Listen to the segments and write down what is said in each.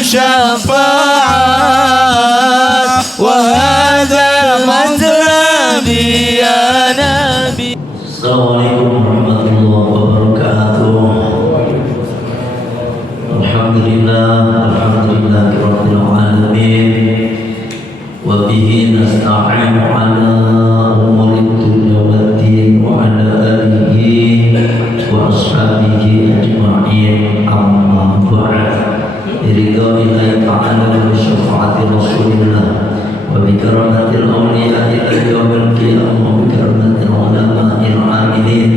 شفاعات وهذا مطلبي يا نبي. Assalamualaikum warahmatullahi wabarakatuh. Alhamdulillah rabbil alamin wa bihi nasta'inu ala umuri dunya waddin wa ala alihi wa ashabihi ajma'in, amma ba'd. Biridha'illahi ta'ala wa syafa'ati rasulillah wa bi karamatil awliya ila yaumil qiyamah wa bi karamatil ulama'il amilin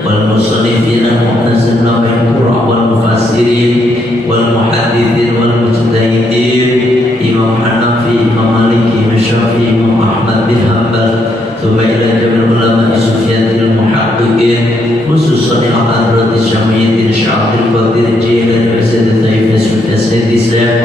wal musannifin mu'tasilina bil qur'an wal mufassirin wal muhaddithin wal mujtahidin Imam Hanafi, Imam Maliki, Imam Syafi'i, Imam Ahmad bin Hanbal, thumma ila jamil ulama sufyatil muhaqqiqin khususan al-hadrati syamiyyatin sya'atil qadir jilani wa sayyidi Sayyidi Syekh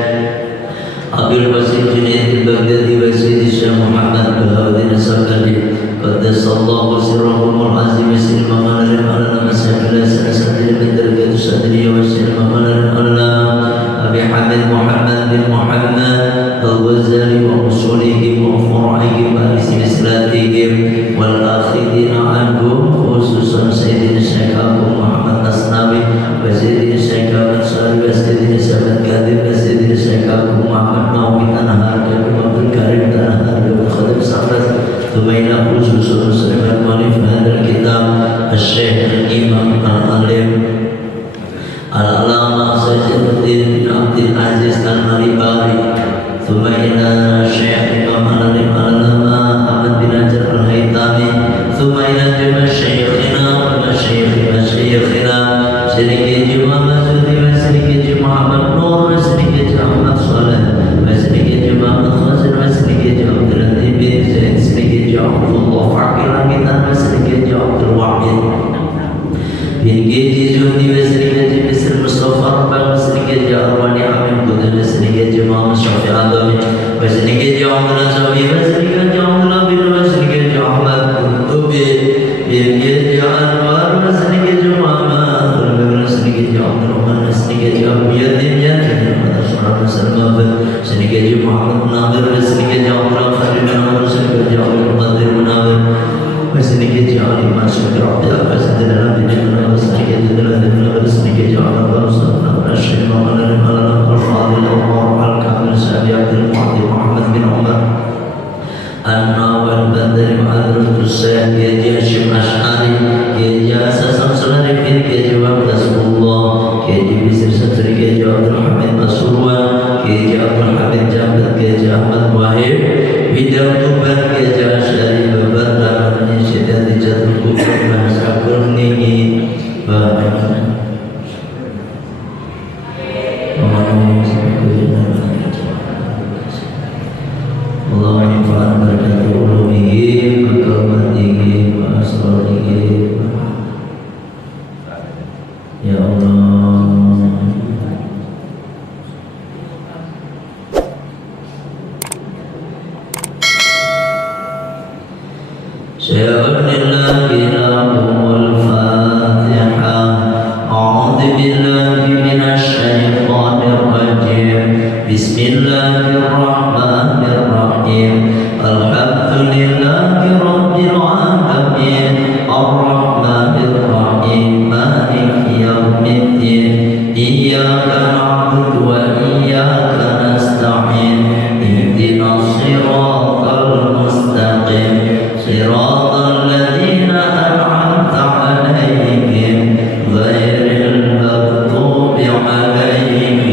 Abil Wasil Junaid al-Baghdadi wa Sayyidi Syekh Muhammad Bahawaddin As-Sakali qaddasallahu sirrahumul azim silma manarin ala masyarakat sanasati min darajat sadriya wa silma manarin ala Abi Hamid Muhammad bin Muhammad al-Ghazali wa usulihim wa furu'ihim wa istislatihim wal akhidina anhum khususan Sayyidina Syekh Abu Muhammad Asnawi wa Sayyidina Syekh Ahmad Sari wa Sayyidina Syekh Qadir wa Sayyidina Syekh Abu Muhammad Nawawi Tanahar dan Abdul Karim Tanahar dan Khadim Sa'ad Tumaina khususan Muslimat Malif Hadal Kitab Al-Syekh Imam Al-Alim Al-Alama Sajjaduddin bin Abdul Aziz Al-Maribari Tumaina Syekh Imam Al-Alim Al-Alama Ahmad bin Hajar Al-Haytami Tumaina Jumlah Syekhina wa Syekhina sedikit Jumlah Masudi wa sedikit Muhammad Nur wa sedikit Ahmad Saleh wa sedikit Muhammad Khazir wa sedikit Abdul Latif bin Zaid sedikit Abdullah Fakir Langitan wa sedikit Abdul Wahid bin Giji Zuhdi wa sedikit Misr Mustafa Rabah wa sedikit Arwani Amin Budan wa sedikit Muhammad Syafi'i Adami wa sedikit Abdul Azawi wa sedikit Abdul Abid wa sedikit Ahmad Ubi bin Giji Anwar wa sedikit Muhammad sedikit Abdul Rahman sedikit Abu Yatim sedikit Muhammad Munawir sedikit Abdul Qadir Munawir sedikit Abdul Qadir Munawir sedikit Ali Mansur Abdul Abbas sedikit Munawir sedikit Munawir sedikit Abdul Rasul Syekh Muhammad Al-Fadil Al-Kamil Sabi Abdul Mu'addi Muhammad bin Umar An-Nawal Bandari Ma'adrul Syekh Kiai Hashim Ash'ari Kiai Asasam Sularifin Kiai Wab Rasulullah Kiai Bisir Satri Kiai Abdul Hamid Pasuruan Kiai Abdul Hamid Jambat Kiai Ahmad Wahid Bidang Tuban Kiai Asyari Babat Laman Nisyidat Dijatul Kubur Bahasa Kurningi Bapak Allah manfaat berkati ulumihi makamatihi wa asrarihi ya Allah. Syabanillahi lahumul fatihah a'udhu billahi minasyaitanir rajim bismillahirrahmanirrahim alhamdulillahi rabbil alamin arrahmanir rahim maliki yaumiddin iyyaka na'budu wa iyyaka nasta'in ihdinas siratal mustaqim siratal ladzina an'amta 'alaihim ghairil maghdubi 'alaihim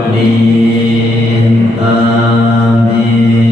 waladdallin amin.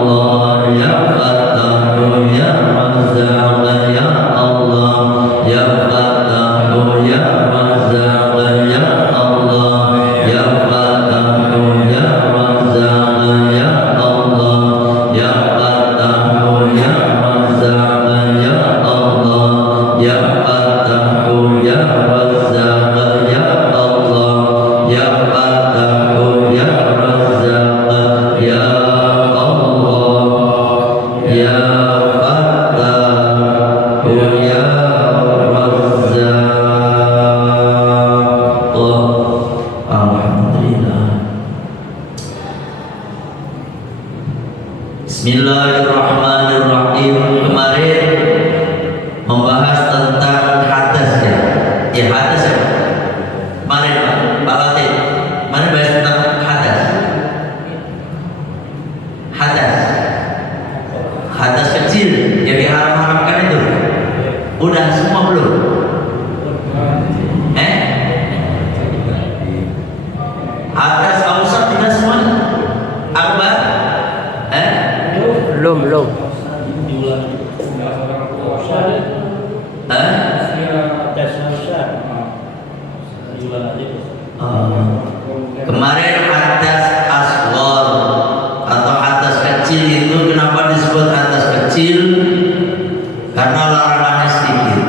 Allah ya Fattahu ya Razzaq ya Allah ya Fattahu ya Razzaq ya Allah ya Fattahu ya Razzaq ya Allah ya Fattahu ya Razzaq ya Allah ya Fattahu ya Razzaq ya Allah ya Fattahu ya Razzaq ya Allah ya Fattahu ya Razzaq. Alhamdulillah. Bismillahirrahmanirrahim. Kemarin membahas tentang hadas ya. Ya hadas ya. Kemarin Pak Latif. Kemarin bahas tentang hadas. Hadas. Hadas kecil yang diharam-haramkan itu. Udah semua belum? Hadas ausat sudah semua? Akbar? Belum. Kemarin hadas asghar atau hadas kecil itu kenapa disebut hadas kecil? Karena larangannya sedikit.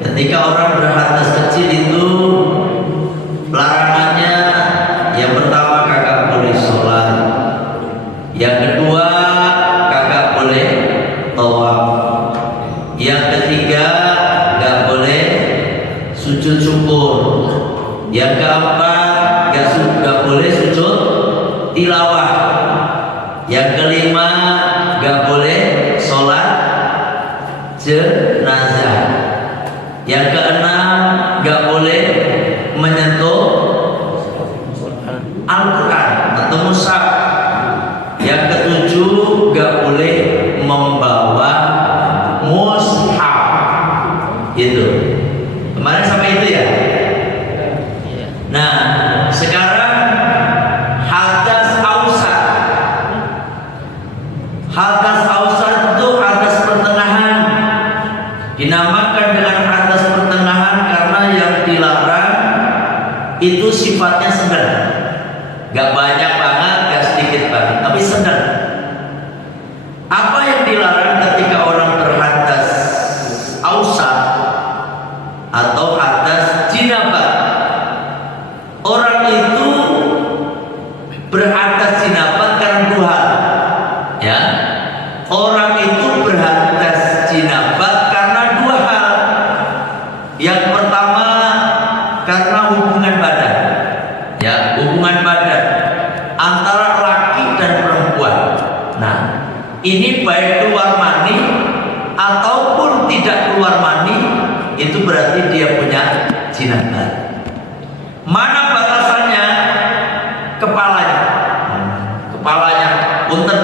Ketika orang berhadas kecil itu larangannya yang pertama kagak boleh sholat, yang kedua kagak boleh tawaf, yang ketiga gak boleh sujud syukur, yang keempat gak boleh sujud tilawah, yang kelima gak boleh sholat jenazah, yang keenam gak boleh menyentuh Al-Quran atau mushaf, yang ketujuh gak boleh membawa mushaf. Itu kemarin sampai itu ya. Nah sekarang hadas ausat. Hadas ausat itu hadas pertengahan. Dinamakan dengan hadas pertengahan karena yang dilarang itu sifatnya sedang. Gak banyak banget, gak sedikit banget, tapi sedang. Apa yang dilarang ketika orang berhadas ausat atau hadas jinabah? Orang itu berhadas jinabah karena dua hal. Ya, orang itu berhadas jinabah karena dua hal. Yang pertama karena hubungan badan. Ya, hubungan badan antara laki dan perempuan. Nah, ini baik keluar mani ataupun tidak keluar mani, itu berarti dia punya jinabah. Mana batasannya? Kepalanya. Kepalanya, punten.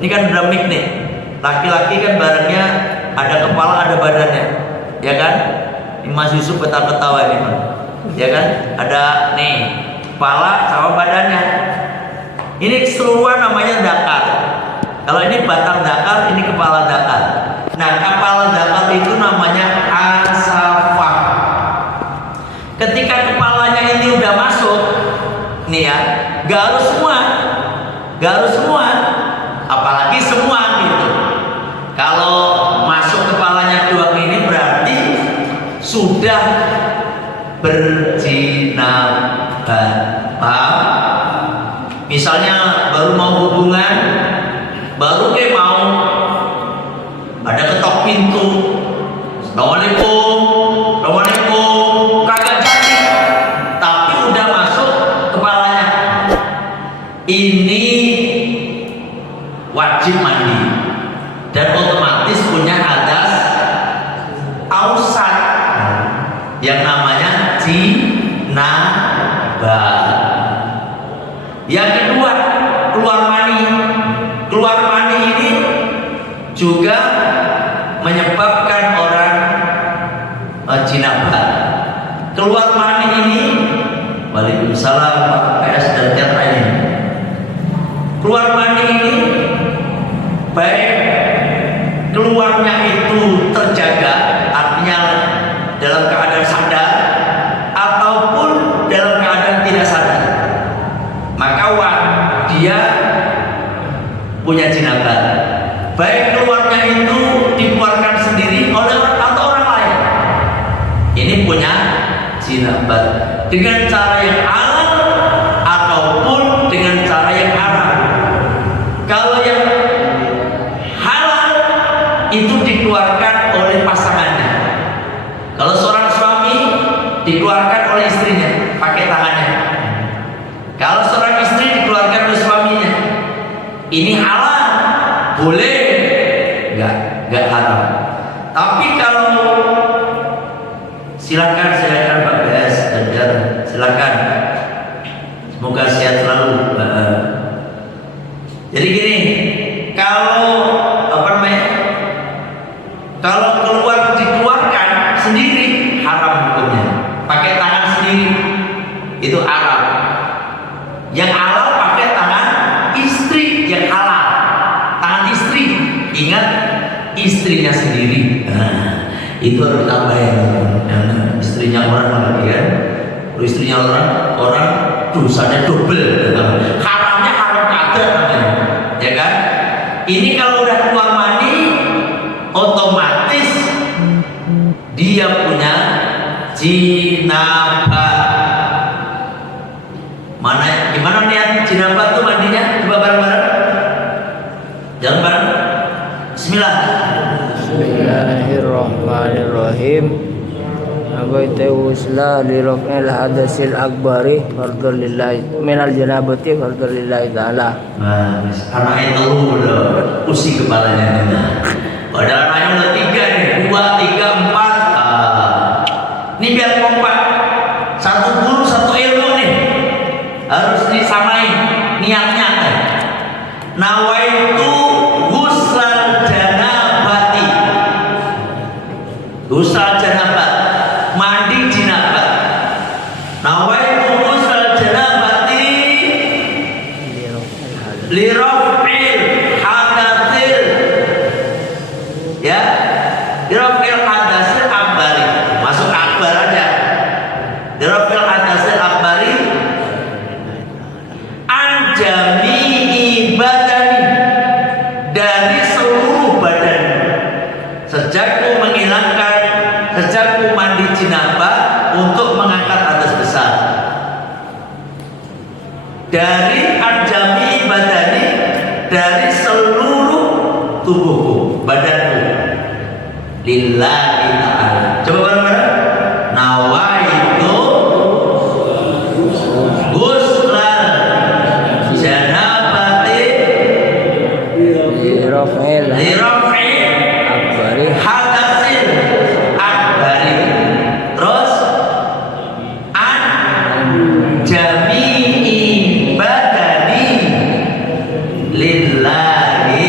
Ini kan dramik nih. Laki-laki kan barangnya ada kepala, ada badannya, ya kan? Ini Mas Yusuf ketawa ini, ya kan? Ada nih kepala sama badannya. Ini keseluruhan namanya dakar. Kalau ini batang dakar, ini kepala dakar. Nah, kepala dakar itu namanya asafah. Ketika kepalanya ini udah masuk, nih ya, gak harus semua, apalagi semua gitu. Kalau masuk kepalanya doang ini berarti sudah berjinabah. Paham? Misalnya baru mau hubungan, baru mau ada ketok pintu, Assalamualaikum, kagak jadi, tapi udah masuk kepalanya. Ini wajib mandi dan otomatis punya hadas ausat yang namanya jinabah. Yang kedua, keluar mani. Keluar mani ini juga menyebabkan orang jinabah. Keluar mani ini, Waalaikumsalam Pak PS dan Tiara ini. Keluar mani ini baik keluarnya itu terjaga, artinya dalam keadaan sadar ataupun dalam keadaan tidak sadar, maka dia punya jinabah. Baik keluarnya itu dikeluarkan sendiri oleh atau orang lain, ini punya jinabah dengan cara yang halal ataupun dengan cara yang haram. Kalau yang halal itu dikeluarkan oleh pasangannya. Kalau seorang suami dikeluarkan oleh istrinya pakai tangannya. Kalau seorang istri dikeluarkan oleh suaminya, ini halal, boleh, nggak haram. Tapi kalau silakan Pak BS, silakan. Semoga sehat selalu. Jadi gini, kalau kalau dikeluarkan sendiri haram hukumnya. Pakai tangan sendiri itu haram. Yang halal pakai tangan istri yang halal. Tangan istri, ingat istrinya sendiri. Itu harus ditambahin. Istrinya orang lagi kan. Kalau istrinya orang dosanya double. Haramnya haram kagak namanya. Ya kan? Ini kalau udah keluar mani, otomatis dia punya jinabah. Gimana niat jinabah tuh mandinya? Coba bareng-bareng. Jangan bareng. Bismillah. Bismillahirrahmanirrahim. Nawaitu usla li raf'il hadasil akbari fardhu lillahi minal janabati fardhu lillahi ta'ala. Anak itu udah pusing kepalanya. Padahal anaknya udah 3 nih, 2, 3, 4. Ini biar kompak. Satu guru, satu ilmu nih. Harus disamain niatnya. Nawaitu ghuslan janabati. Ghuslan janabah, mandi jinabah. Nawaitu ghuslan janabati li raf'il hadatsil, ya, li raf'il hadatsil akbari. Masuk akbar aja. Li raf'il hadatsil akbari anjami badani, dari seluruh badan. Sejak ku mandi jinabah untuk mengangkat hadas besar. Dari anjami badani, dari seluruh tubuhku, badanku. Lillahi ta'ala. Coba bareng-bareng. Nawaitu ghuslan janabati Li raf'il akbari hadasil akbari. Terus an jami'i badani lillahi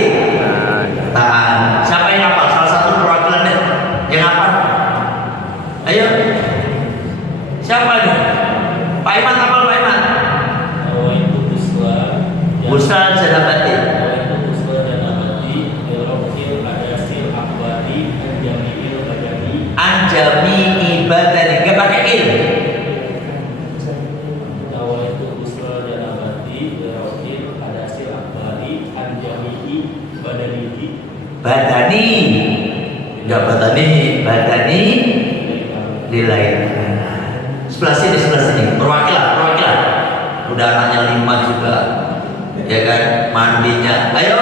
ta'ala. Siapa yang hafal? Salah satu perwakilan deh yang hafal. Ayo. Siapa nih? Pak Iman, hafal Pak Iman? Ghuslan janabati. Anjami ibadani, gak pakai il. Badani, enggak badani lillahi. Sebelah sini, perwakilan. Udah anaknya 5 juga, ya kan, mandinya. Ayo.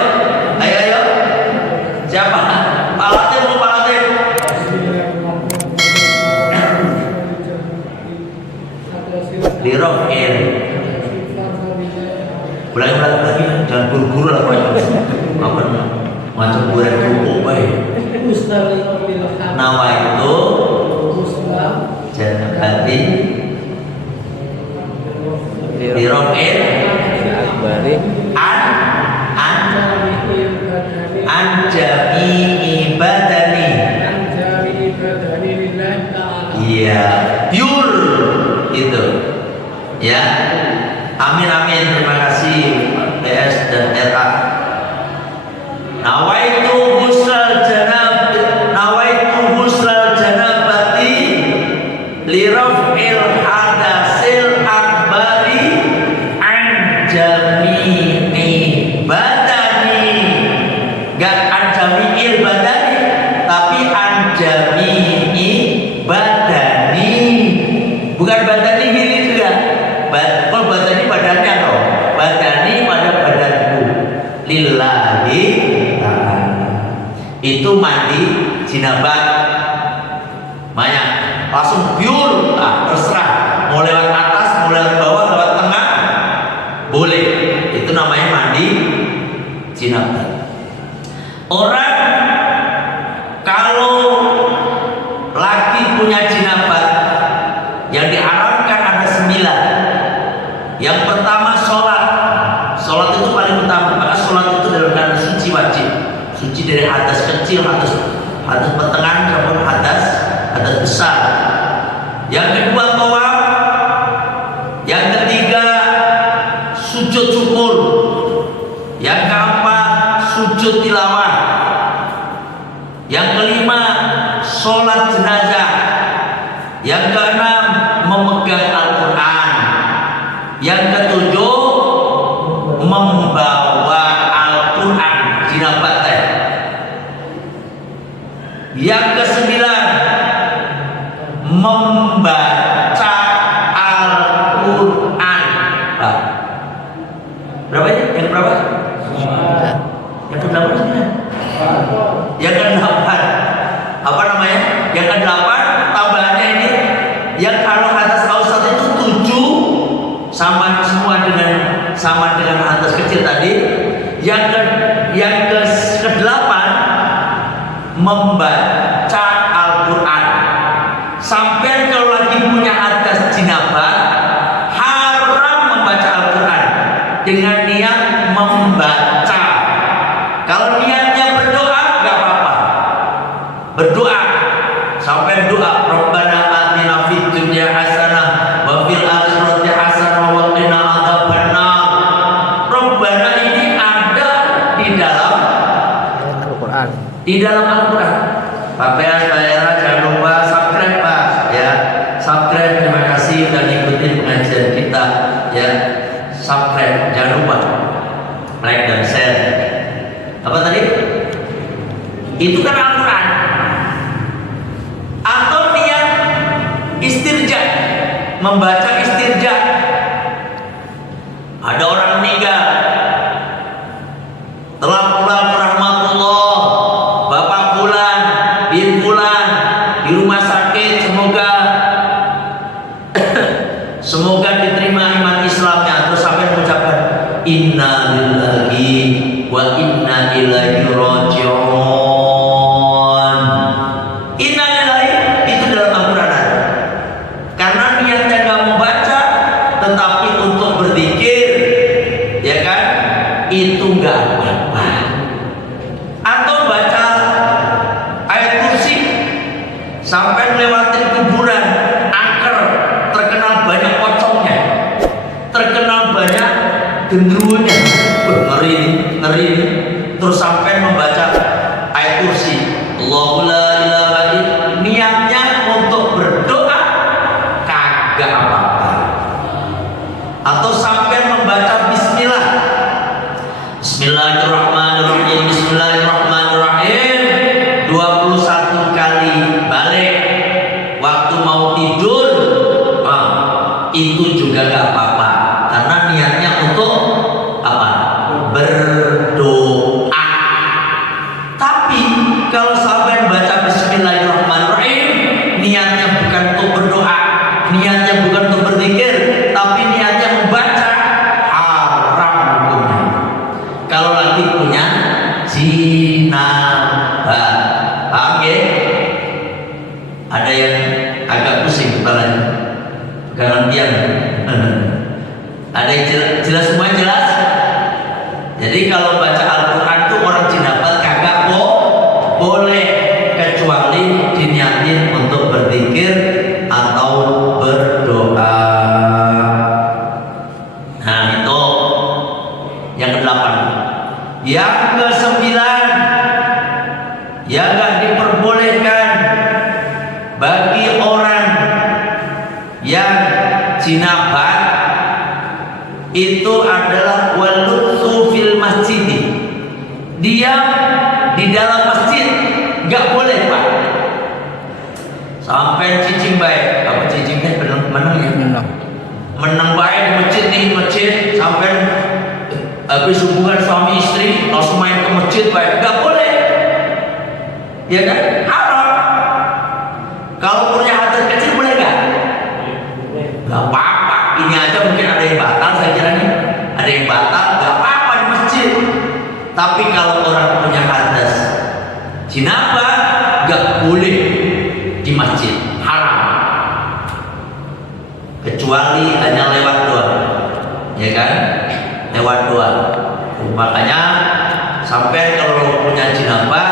Siapa? Palatnya mau palatnya. Lirofil. Ulangi lagi, jangan buru-buru lah macam bulan kerupuk baik. Nama itu janabati lirofil akbari an nawaitu husnal janabati liraf'il hadasil akbari an jami'i badani. Gak an jami'il badani, tapi an jami'i badani. Bukan badani ini juga. Kalau badani badannya toh. Badani pada badanku. Lillahi ta'ala. Itu mandi jinabah. Banyak langsung pure, terserah mau lewat atas, mau lewat bawah, lewat tengah, boleh. Itu namanya mandi jinabah. Orang kalau laki punya jinabah, yang diharamkan ada 9. Yang pertama sholat. Sholat itu paling utama, maka sholat itu dalam keadaan suci wajib. Suci dari hadas kecil, hadas pertengahan, maupun hadas besar. Yang kedua tawaf. Yang ketiga sujud syukur. Yang keempat sujud tilawah. Yang kelima sholat jenazah. Yang keenam memegang Al-Quran. Yang ketujuh membawa Al-Quran jinabah. Yang kesembilan membaca Al-Quran. Berapa ya? Yang berapa? Yang ke-8 sembilan. Yang ke-8 apa namanya? Yang ke-8 tambahannya ini, yang kalau hadas ausat itu 7 sama semua dengan hadas kecil tadi. Yang ke-8 membaca Al-Quran. Sampai kalau lagi punya hadas jinabah, haram membaca Al-Quran dengan niat membaca. Kalau niatnya berdoa gak apa-apa. Berdoa sampai doa Rabbana atina fid dunya hasanah wa fil akhirati hasanah wa qina adzabannar. Rabbana ini ada di dalam Al-Quran. Di dalam Al-Quran. Pak Era jangan lupa subscribe Pak ya. Subscribe, terima kasih sudah ikutin pengajian kita ya. Subscribe, jangan lupa like dan share. Apa tadi? Itu kan Al-Quran. Atau niat istirja, membaca istirja. Ada orang meninggal, telah pulang rahmatullah, bapak fulan, bin fulan di rumah sakit, semoga diterima iman Islamnya. Terus sampai mengucapkan inna lillahi wa inna ilaihi raji'un. Inna lillahi itu dalam Al-Quran. Karena niatnya gak membaca tetapi untuk berzikir, ya kan, itu gak apa-apa. Atau baca ayat kursi sampai melewati kuburan, angker, terkenal banyak pocongnya, terkenal banyak gendruwonya. Ngeri. Terus sampai membaca ayat kursi, Allahu la ilaha illallah, niatnya untuk berdoa, kagak apa-apa. Atau sampai membaca bismillah, Bismillahirrahmanirrahim, Bismillahirrahmanirrahim 21 kali balik waktu mau tidur, itu juga gak apa-apa. Karena niatnya untuk apa? Berdoa. Tapi kalau sampai baca Bismillahirrahmanirrahim, niatnya bukan untuk berdoa, niatnya bukan untuk berzikir, tapi niatnya membaca, haram hukumnya. Kalau lagi punya jinabah, paham ya? Ada yang agak pusing kepalanya, pegangan tiang. Ada yang jelas semua jelas? Jadi kalau baca Al-Quran tuh orang jinabah kagak boleh, kecuali diniatin untuk berzikir atau berdoa. Nah itu yang ke-8. Yang ke-9 diam di dalam masjid nggak boleh Pak. Sampai cicing baik, apa cicingnya menang ya? Menang baik di masjid nih, masjid sampai habis hubungan suami istri langsung main ke masjid baik, nggak boleh, ya kan? Haram. Kalau punya hadas kecil boleh nggak? Nggak apa-apa. Ini aja mungkin ada yang batal, saya kira nih ada yang batal, nggak apa-apa di masjid. Tapi kalau orang punya hadas jinabah nggak boleh di masjid, haram. Kecuali hanya lewat doang, ya kan? Lewat doang. Makanya sampai kalau punya jinabah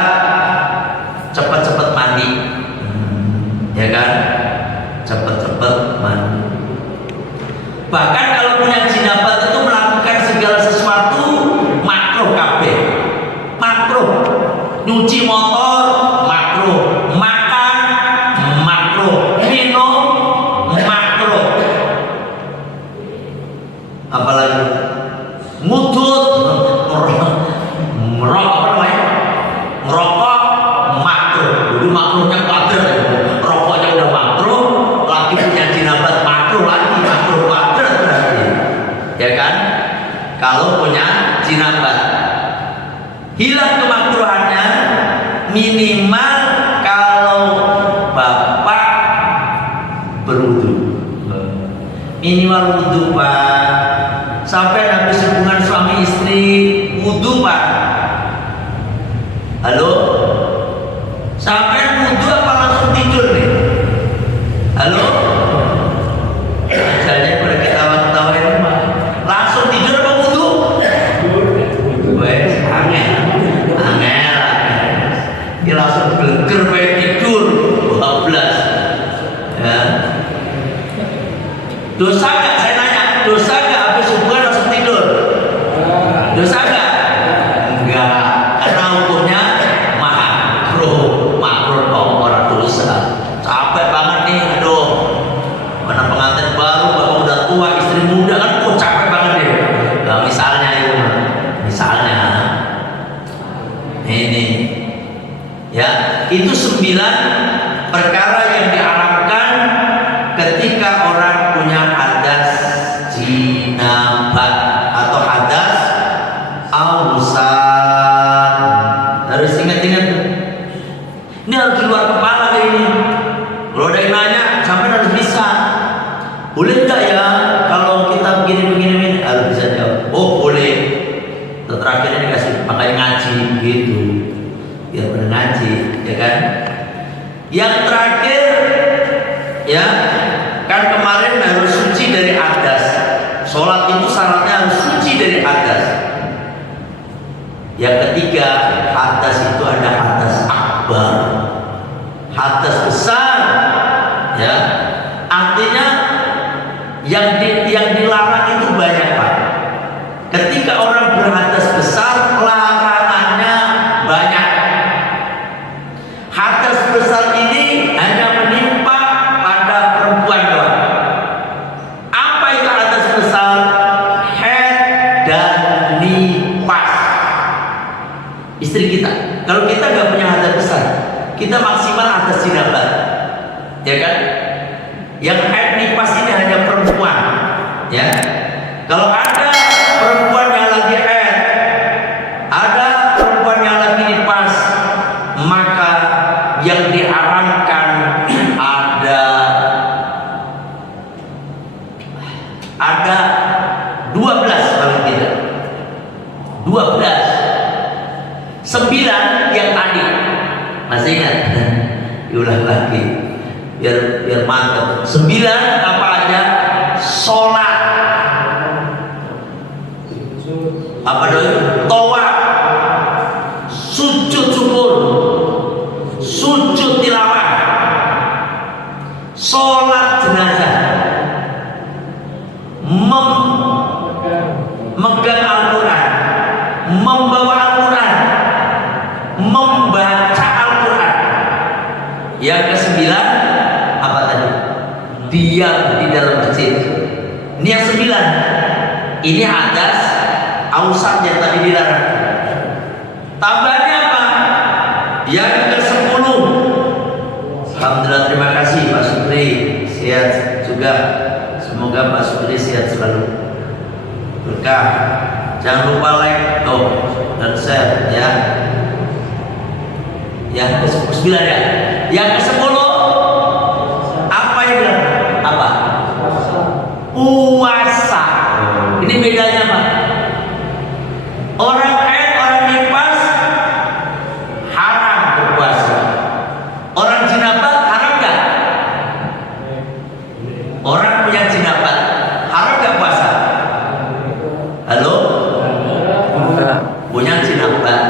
cepat-cepat mandi, ya kan? Cepat-cepat mandi. Bahkan kalau punya jinabah itu melakukan segala sesuatu makruh kabeh. Makruh. Nyuci motor makruh, makan makruh, minum makruh. Apalagi ngudut, merokok apa namanya? Merokok makruh. Dulu makruhnya kuadrat, rokoknya udah makruh, lagi punya jinabah makruh lagi, makruh kuadrat berarti, ya kan? Kalau punya jinabah, hilang kemakruhannya minimal kalau bapak berwudu, minimal wudu Pak. Sampai habis hubungan suami istri wudu Pak. Halo, sampai wudu apa langsung tidur nih? Halo, asalnya pada ketawa-ketawa ini Pak. Langsung tidur apa wudu? Wes, angel. Dia langsung geleger kayak tidur 12. Ya. Dosa nggak? Saya nanya, dosa nggak habis hubungan langsung tidur? Dosa nggak? Enggak, karena hukumnya makruh kok, orang dosa. Capek banget nih, aduh. Mana pengantin baru, bapak udah tua, istri muda kan, capek banget deh. Nah, misalnya itu, ini. Ya, itu 9 perkara yang diharamkan ketika orang punya hadas jinabah atau hadas ausan. Harus ingat-ingat. Ini harus di luar kepala kayak ini. Kalau ada yang nanya, sampai harus bisa. Boleh nggak ya kalau kita begini harus bisa jawab. Oh boleh. Terakhirnya dikasih pakai ngaji gitu. Ya benar ngaji, ya kan? Yang terakhir, ya kan kemarin harus suci dari hadas. Sholat itu syaratnya harus suci dari hadas. Yang ketiga, hadas itu ada hadas akbar, hadas besar, ya. Artinya yang dilarang itu banyak Pak. Ketika orang berhadas besar, larangannya banyak. Hadas besar ini hanya menimpa pada perempuan doang. Apa itu hadas besar? Haid dan nifas. Istri kita, kalau kita nggak punya hadas besar, kita maksimal hadas jinabah, ya kan? Yang haid nifas ini hanya perempuan, ya. Kalau ada perempuan yang lagi haid, ada perempuan yang lagi nifas, maka yang diharamkan ada 12 paling tidak. 12. 9 yang tadi. Masih ingat? Diulang lagi biar mantap. 9 apa aja? Sholat, apa doa? Tawaf, sujud syukur, sujud tilawah, sholat jenazah, memegang Al-Quran, membawa Al-Quran, membaca Al-Quran. Yang ke-9 apa tadi? Diam di dalam masjid. Ini yang 9. Ini hadas ausat yang tadi dilarang. Tambahnya apa? Yang ke-10. Alhamdulillah, terima kasih Pak Supri, sehat juga. Semoga Pak Supri sehat selalu, berkah. Jangan lupa like dan share ya. Yang ke-9 ya. Yang ke-10 apa yang bilang? Apa? Puasa. Ini bedanya Pak. Orang nifas haram berpuasa. Orang jinabat haram nggak? Orang punya jinabat haram nggak puasa? Halo? Punya jinabat,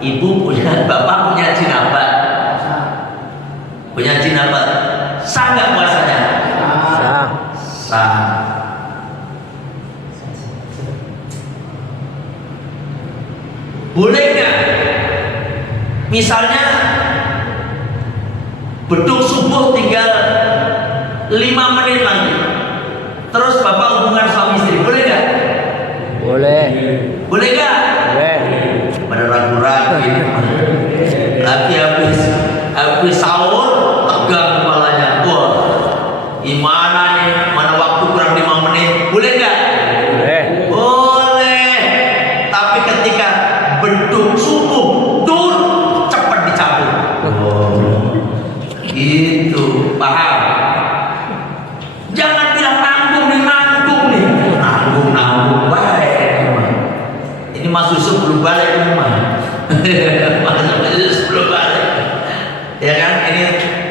ibu punya, bapak punya jinabat, sah nggak puasanya? Sah. Boleh nggak? Misalnya beduk subuh tinggal 5 menit lagi, terus bapak hubungan suami istri, boleh nggak? Boleh. Boleh nggak? Boleh. Pada ragu-ragu ini lagi habis sahur tegang kepalanya. Wah, gimana nih? Mana waktu kurang 5 menit? Boleh nggak? Boleh. Boleh. Tapi ketika beduk subuh tur cepat dicabut. Gitu, paham? Jangan bilang nanggung nih. Nanggung baik. Ini Mas Yusuf belum balik ke rumah. Mas Yusuf belum balik. Ya kan?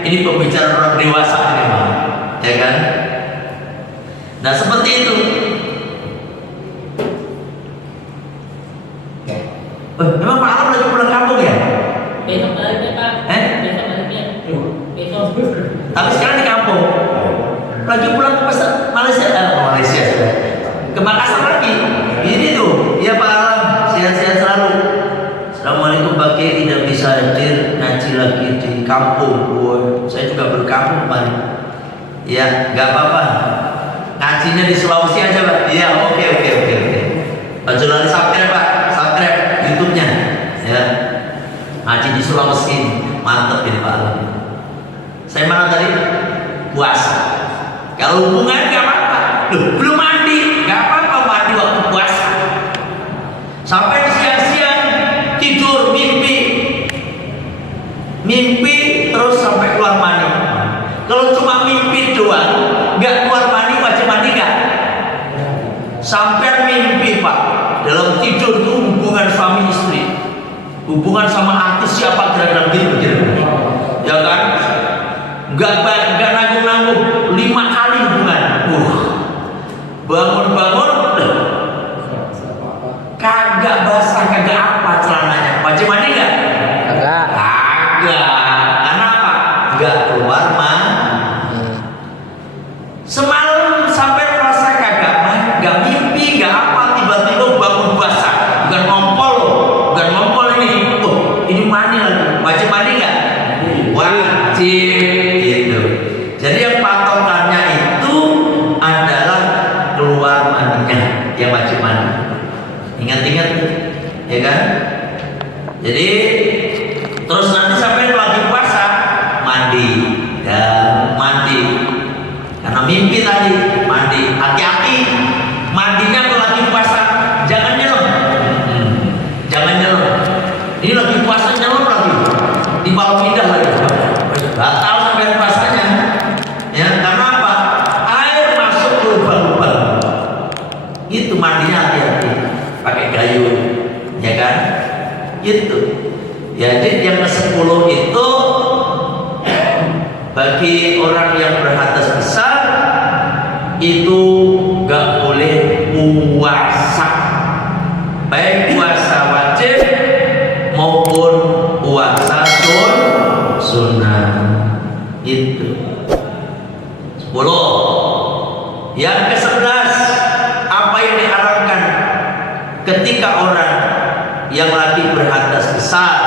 Ini pembicaraan orang dewasa ini, Bang. Ya kan? Nah, seperti itu. Memang Pak Alam lagi pulang kampung ya? Besok baliknya Pak. Besok baliknya. Besok. Tapi sekarang di kampung. Lagi pulang ke Malaysia, sudah. Ke Makassar lagi. Ini tuh, ya Pak Alam, sehat-sehat selalu. Assalamualaikum Pak Kiai, tidak bisa hadir ngaji lagi di kampung. Saya juga berkampung kemarin. Ya, nggak apa-apa. Ngajinya di Sulawesi aja Pak. Iya, oke. Baju lari subscribe Pak, subscribe YouTube-nya. Ya, ngaji di Sulawesi, mantep ini Pak Alam. Saya mana tadi? Puasa. Kalau hubungan nggak apa-apa. Belum mandi, nggak apa-apa mandi waktu puasa. Sampai siang-siang tidur mimpi terus sampai keluar mandi. Kalau cuma mimpi doang, nggak keluar mandi, wajib mandi nggak? Sampai mimpi Pak, dalam tidur itu hubungan suami istri, hubungan sama artis siapa kira-kira begitu, ya kan? Nggak nanggung 5 kali hubungan. Bangun kagak basah, kagak apa celananya. Wajib mandi nggak? Kagak. Karena apa? Nggak keluar mandi. Semalam sampai merasa kagak mimpi, nggak apa, tiba-tiba bangun basah. Bukan ngompol ini. Ini mandi lagi. Wajib mandi nggak? Wajib. Gitu. Jadi yang patokannya itu adalah keluar mandinya, yang wajib mandi. Ingat-ingat, ya kan? Jadi terus nanti sampai lagi puasa mandi dan mandi. Karena mimpi tadi mandi. Hati-hati mandinya kalau lagi puasa, jangan nyelam. Ini lagi puasa nyelam lagi. Di bawah pindah lagi. Batal sampai puasanya. Ya, karena apa? Air masuk ke lubang-lubang. Itu mandinya hati-hati. Pakai gayung, ya kan? Gitu. Jadi yang ke-10 itu bagi orang yang berhadas besar itu gak boleh puasa, baik puasa wajib maupun puasa sunnah. Itu 10. Yang ke-11, apa yang diharapkan ketika orang yang lagi berhadas besar,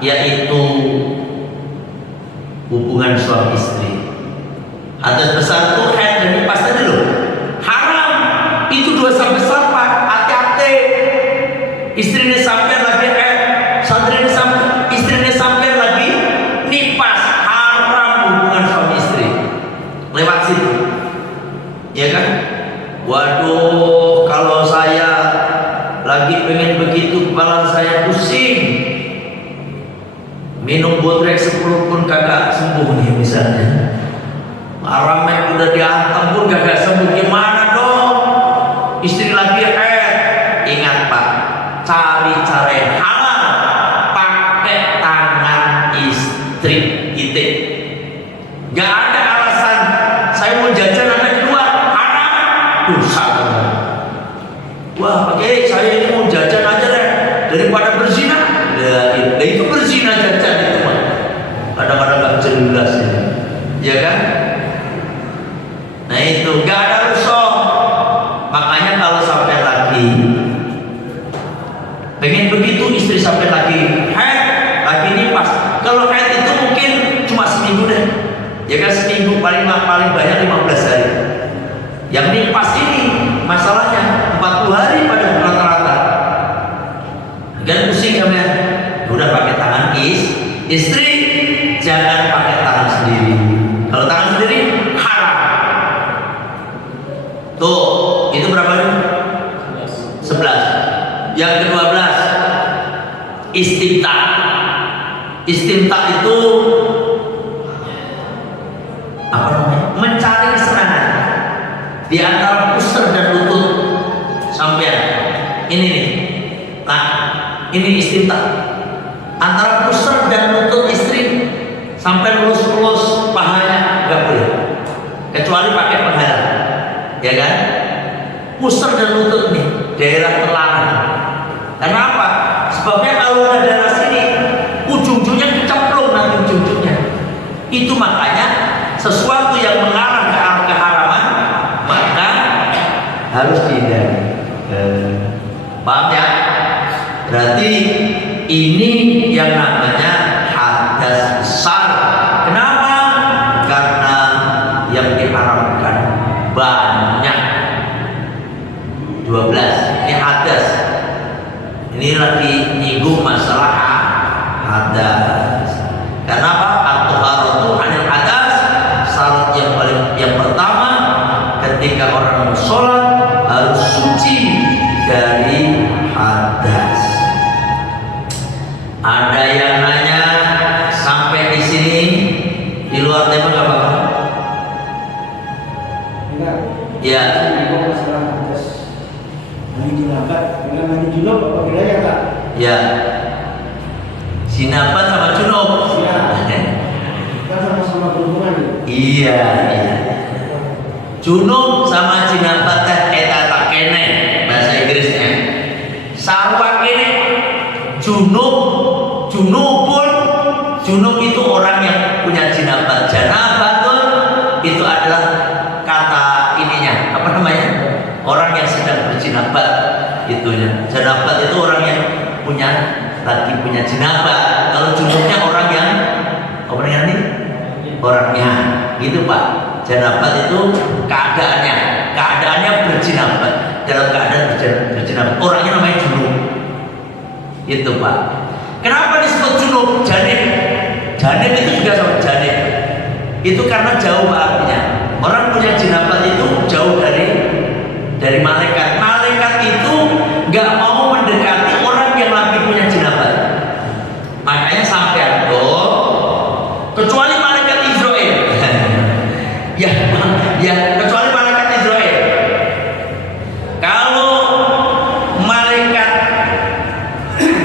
yaitu hubungan suami istri. Hadas besar itu haid dan nifas tadi loh, haram. Itu dosa besar Pak, hati-hati. Istrinya sampai lagi istrinya sampai lagi nipas, haram hubungan suami istri lewat situ, ya kan? Waduh, kalau saya lagi pengen begitu, kepala saya pusing, minum botrek 10 pun kagak sembuh nih misalnya. Aramek udah dihantam pun kagak sembuh, gimana dong? Istri lagi ingat Pak, cari cara yang halal, pakai tangan istri kita. Gak ada alasan saya mau jajan ada di luar, haram, dosa. Wah, oke, saya ini mau jajan aja deh daripada berzina. Nah, itu berzina jajan itu mah. Kadang-kadang gak jelas ini, ya kan? Nah itu gak ada rusuh. Makanya kalau sampai lagi pengen begitu, istri sampai lagi lagi nipas. Kalau haid itu mungkin cuma seminggu deh, ya kan? Seminggu paling banyak 15 hari. Yang nipas ini masalahnya 40 hari pada rata-rata. Jangan pusing ya, udah pakai tangan istri, jangan pakai tangan sendiri. Kalau tangan sendiri haram. Tuh, itu berapa nih? 11. Yang ke-12 istimta. Istimta itu apa namanya? Mencari kesenangan di antara pusar dan lutut sampean. Ini nih. Nah, ini istimta. Antara pusar dan lutut istri sampai lulus pahanya nggak boleh, kecuali pakai penghalang, ya kan? Pusar dan lutut nih daerah terlarang. Kenapa? Sebabnya kalau ada darah sini, ujung-ujungnya kecemplung nanti ujung-ujungnya. Itu makanya sesuatu yang mengarah ke arah keharaman maka harus dihindari. Paham ya? Berarti ini yang namanya hadas besar. Kenapa? Karena yang diharamkan banyak. 12. Ini hadas. Ini lagi nyinggung masalah hadas. Kenapa? At-thaharatu 'anil hadas. Syarat yang pertama ketika orang sholat harus suci dari hadas. Ada yang nanya sampai di sini, di luar tema nggak apa-apa? Enggak. Ya. Masalah atas mandi junabat dengan mandi junub apa bedanya Kak? Ya. Sinabat sama junub. Siap. Kan sama-sama berhubungan nih. Iya. Junub sama jinabat teh eta tak kene bahasa Inggrisnya. Sarwa kene junub itu orang yang punya jinabat. Janabatun itu adalah kata ininya, apa namanya? Orang yang sedang berjinabat itunya. Janabat itu orang yang lagi punya jinabat. Kalau junubnya orang yang orangnya gitu Pak. Janabat itu keadaannya berjinabat, dalam keadaan berjinabat. Orangnya namanya junub. Itu Pak. Kenapa disebut junub? Janib itu juga sama janib. Itu karena jauh artinya. Orang punya jinabat itu jauh dari malaikat. Malaikat itu nggak mau mendekati orang yang lagi punya jinabat. Makanya sampai kecuali malaikat Israel. ya kecuali malaikat Israel. Kalau malaikat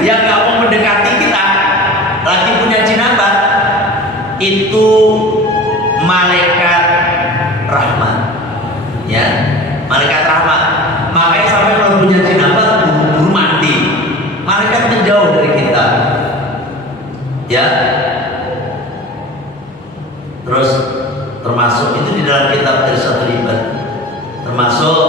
yang nggak mau mendekati kita lagi punya jinabat, itu malaikat rahmat, ya, malaikat rahmat. Makanya sampai kalau punya jinabat buru-buru mandi, malaikat menjauh dari kita, ya. Terus termasuk itu di dalam kitab Irsyadul Ibad, termasuk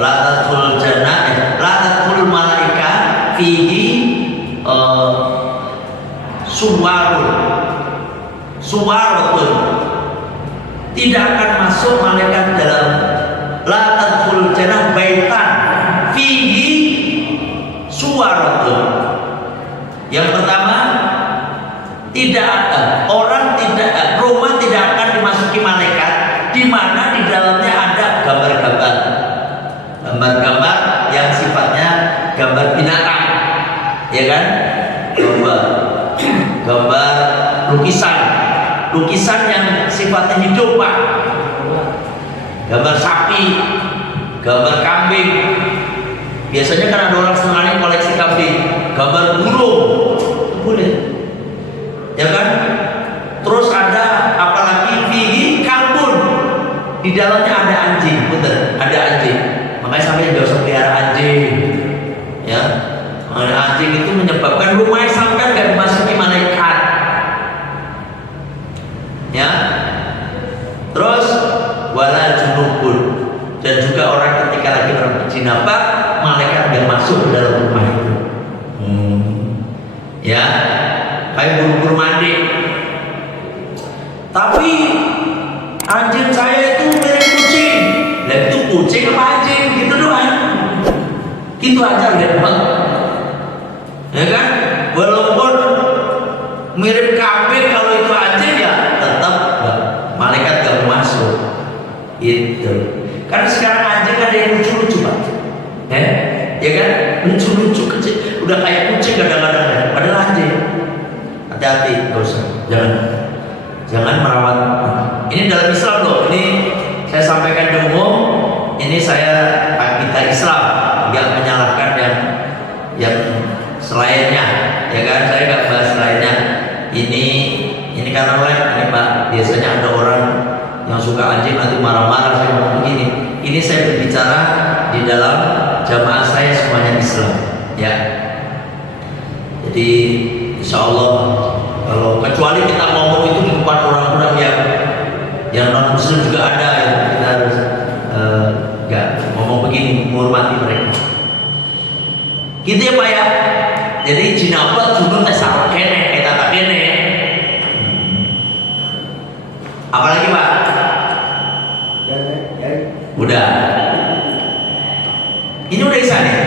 la tadkhulul jannah, la tadkhulul malaika fihi suwarun, tidak akan masuk malaikat dalam la tadkhulul jannah baitan fihi suwarun. mufaradun. Yang pertama, rumah tidak akan dimasuki malaikat di mana di dalamnya ada gambar-gambar yang sifatnya gambar binatang, ya kan? Gambar lukisan yang sifatnya hidup, Pak. Gambar sapi, gambar kambing. Biasanya kan ada orang senang koleksi kambing, gambar burung, boleh, ya kan? Terus ada apalagi fihi kalbun, di dalamnya ada anjing, bener, ada anjing. Makanya sampai nggak usah pelihara anjing, ya. Anjing itu menyebabkan rumahnya sampai nggak dimasuki malaikat, ya. Terus wala junubun, dan juga orang ketika lagi berjinabah, malaikat nggak masuk ke dalam rumah itu. Ya, kayak buru-buru mandi. Tapi anjing saya itu mirip kucing. Lah itu kucing apa anjing? Gitu doang. Gitu aja gampang. Ya kan? Walaupun mirip kambing, kalau itu anjing ya tetap malaikat gak masuk. Itu. Karena sekarang anjing ada yang lucu-lucu, Pak. Ya kan? Lucu-lucu kecil. Udah kayak kucing kadang-kadang. Padahal anjing. Hati-hati, gak usah. Jangan merawat. Ini dalam Islam loh. Ini saya sampaikan di umum. Ini kita Islam, nggak menyalahkan yang selainnya, ya kan? Saya nggak bahas selainnya. Ini karena lain, ini Pak. Biasanya ada orang yang suka anjing nanti marah-marah saya ngomong begini. Ini saya berbicara di dalam jamaah saya semuanya Islam, ya. Jadi insya Allah, kalau kecuali kita ngomong itu di depan orang-orang yang non muslim juga ada, yang kita harus nggak ngomong begini, menghormati mereka. Gitu ya Pak ya. Jadi jinabah junun teh sarwa kene, eta kene. Apalagi Pak? Udah. Ini udah bisa nih.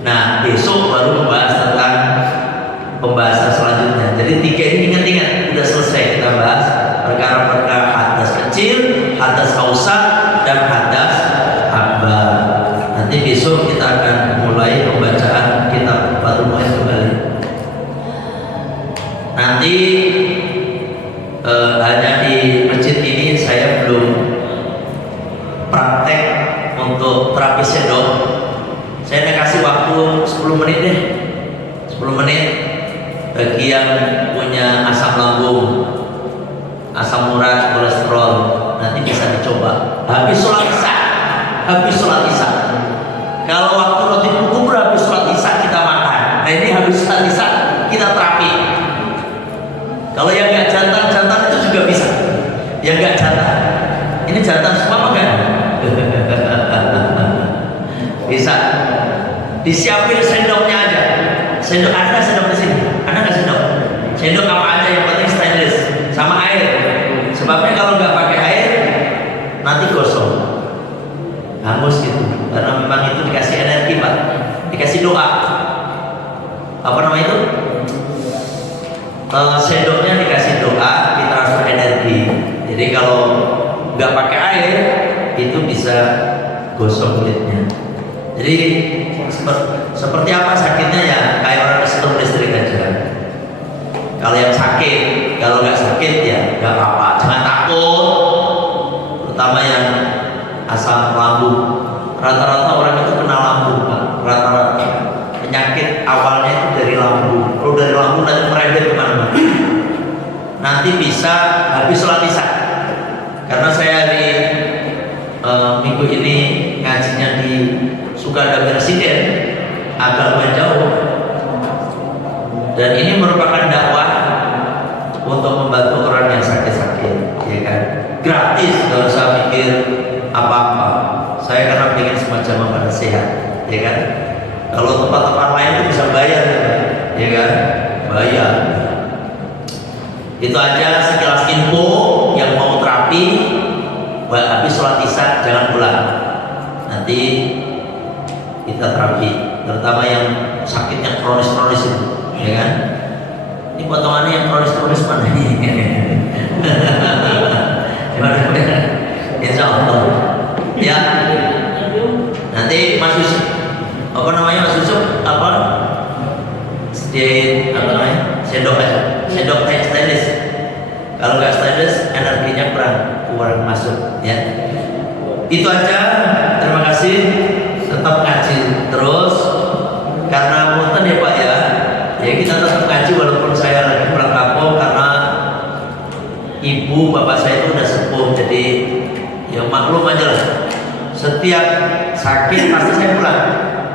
Nah besok baru membahas tentang pembahasan selanjutnya. Jadi 3 ini ingat-ingat, udah selesai kita bahas perkara-perkara hadas kecil, hadas ausat, dan hadas akbar. Nanti besok kita akan mulai pembacaan kitab Fathul Mu'in kembali. Nanti hanya di masjid ini saya belum praktek untuk terapi sendok. Saya kasih waktu 10 menit deh. 10 menit bagi yang punya asam lambung, asam urat, kolesterol, nanti bisa dicoba. Habis sholat isya. Kalau waktu roti kubur habis sholat isya kita makan. Nah ini habis sholat isya kita terapi. Kalau yang nggak jantan itu juga bisa. Yang nggak jantan, ini jantan semua apa enggak? Bisa. Disiapin sendoknya aja. Sendok ada nggak sendok di sini? Ada nggak sendok? Sendok apa aja yang penting stainless sama air. Sebabnya kalau nggak pakai air nanti gosong, hangus gitu. Karena memang itu dikasih energi Pak, dikasih doa. Apa nama itu? Sendoknya dikasih doa, ditransfer energi. Jadi kalau nggak pakai air itu bisa gosong kulitnya. Jadi seperti apa sakitnya ya kayak orang kesetrum listrik aja. Kalau yang sakit, kalau nggak sakit ya nggak apa-apa, jangan takut. Terutama yang asam lambung. Rata-rata orang itu kena lambung Pak. Rata-rata penyakit awalnya itu dari lambung. Kalau dari lambung nanti merembet kemana-mana. Nanti bisa habis sholat isya. Karena saya di minggu ini ngajinya di Sukadana Residen, agak lumayan jauh. Dan ini merupakan dakwah untuk membantu orang yang sakit-sakit, ya kan? Gratis, nggak usah mikir apa-apa. Saya karena ingin semua jamaah pada sehat, ya kan? Kalau tempat-tempat lain itu bisa bayar, ya kan? Bayar. Itu aja sekilas info yang mau terapi. Habis sholat isya jangan pulang. Nanti kita terapi. terutama yang sakitnya kronis-kronis itu, ya kan? Ini potongannya yang kronis-kronis mana ini? Gimana? Insya Allah. Ya. Nanti Mas Yusuf, apa namanya Mas Yusuf? Apa? Apa namanya? Sendok aja. Sendok teh stainless. Kalau nggak stainless, energinya kurang masuk. Ya. Itu aja. Terima kasih. Tetap ngaji terus. Karena punten ya Pak ya. Ya kita tetap ngaji walaupun saya lagi pulang kampung karena ibu bapak saya itu udah sepuh, jadi ya maklum aja lah. Setiap sakit pasti saya pulang.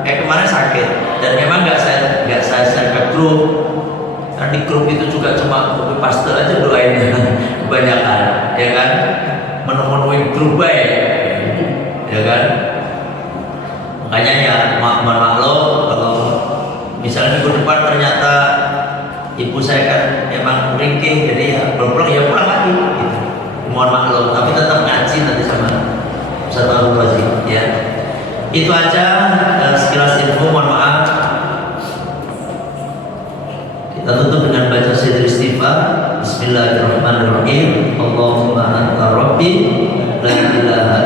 Kayak kemarin sakit dan memang nggak saya share ke grup. Karena di grup itu juga cuma copy paste aja doainnya kebanyakan, ya kan? Memenuhi grup baik, ya kan? Makanya ya mohon maklum kalau misalnya minggu depan ternyata ibu saya kan emang ringkih, jadi ya pulang ya pulang lagi gitu. Mohon maklum, tapi tetap ngaji nanti sama Ustaz Abdul Wazir ya. Itu aja sekilas info, mohon maaf. Kita tutup dengan baca sirri istighfar. Bismillahirrahmanirrahim. Allahumma anta rabbi la ilaha